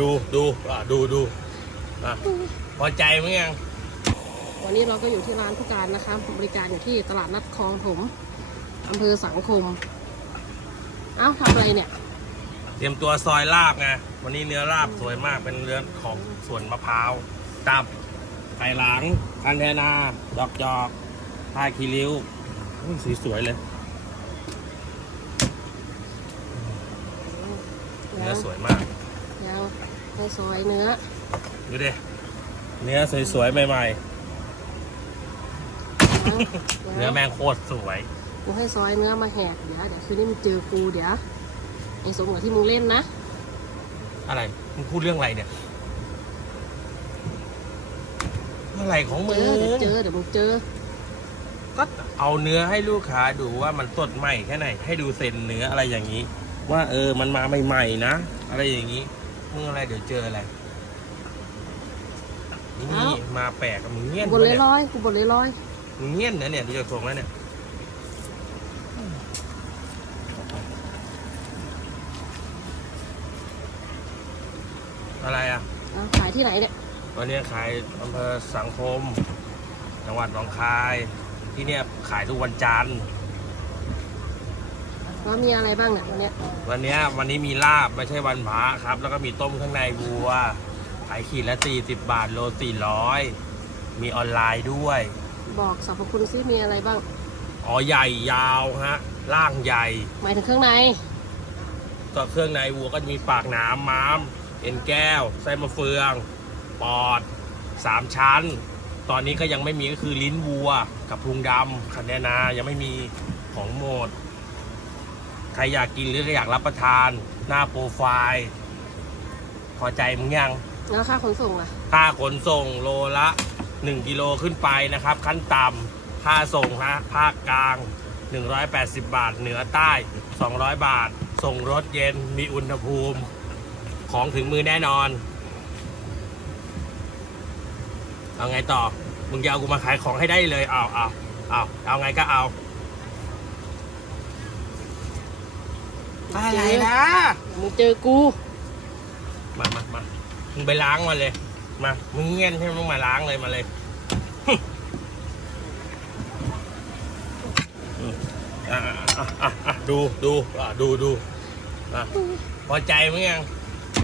ดูดูอะดูดูอะพอใจมั้ยยังวันนี้เราก็อยู่ที่ร้านผู้การนะคะบริการอยู่ที่ตลาดนัดคลองถมอำเภอสังคม เอ้าทำอะไรเนี่ย เตรียมตัวซอยลาบไงวันนี้เนื้อลาบสวยมากเป็นเนื้อของสวนมะพร้าวตับไข่หลังคันเทนาดอกจอกผ้าคีริ้วอุ้ยสีสวยเลยเนื้อสวยมากยัง ให้ซอยเนื้อ ดูดิเนื้อสวยๆใหม่ยังๆเนื้อแมงโคตรสวย กูให้ซอยเนื้อมาแหกเดี๋ยวเดี๋ยวคืนนี้มึงเจอกูเดี๋ยวไอ้สมกับที่มึงเล่นนะ อะไรมึงพูดเรื่องอะไรเนี่ยอะไรของมึเจงอเดี๋ยวเจอเดี๋ยวมึงเจอ ก็เอาเนื้อให้ลูกค้าดูว่ามันสดใหม่แค่ไหน ให้ดูเซนเนื้ออะไรอย่างนี้ ว่าเออมันมาใหม่ๆนะ อะไรอย่างนี้ มึงอะไรเดี๋ยวเจออะไรนี่เอ้ามาแปลกกับมึงเงี้ยนกูบนเลยเนี่ยร้อยกูบนเลยร้อยมึงเงี้ยนนะเนี่ยดูจากทรงแล้วเนี่ยอะไรอะเอาขายที่ไหนเนี่ยวันนี้ขายอำเภอสังคม จังหวัดหนองคาย ที่เนี่ยขายทุกวันจันทร์ ว่ามีอะไรบ้างเนี่ยวันเนี้ยวันเนี้ยวันนี้มีลาบไม่ใช่วันพระครับ แล้วก็มีต้มข้างในวัวขายขีดละ40บาทโล400มีออนไลน์ด้วย บอกสรรพคุณซิมีอะไรบ้าง อ๋อใหญ่ยาวฮะล่างใหญ่หมายถึงเครื่องในก็เครื่องในวัวก็จะมีปากหนามม้าม เอ็นแก้ว ไส้มะเฟือง ปอดสามชั้น ตอนนี้ก็ยังไม่มีก็คือลิ้นวัวกับพุงดำคันแนนายังไม่มีของหมดใค รอยากกินหรืออยากรับประทานหน้าโปรไฟล์พอใจมึงยัง แล้วค่าขนส่งล่ะค่าขนส่งโลละ 1 กิโลขึ้นไปนะครับ ขั้นต่ำค่าส่งฮะภาคกลาง 180 บาท เหนือใต้ 200 บาท ส่งรถเย็นมีอุณหภูมิ ของถึงมือแน่นอน เอาไงต่อ มึงจะเอากูมาขายของให้ได้เลย เอาเอาเอาเอาไงก็เอา อะไรนะ มึงเจอกู มามามามึงไปล้างมาเลย มา มึงเงียนใช่ไหมมึงมาล้างเลยมาเลยอืมอะอะอะอะดูดูอะดูดูอะพอใจมั้ยยัง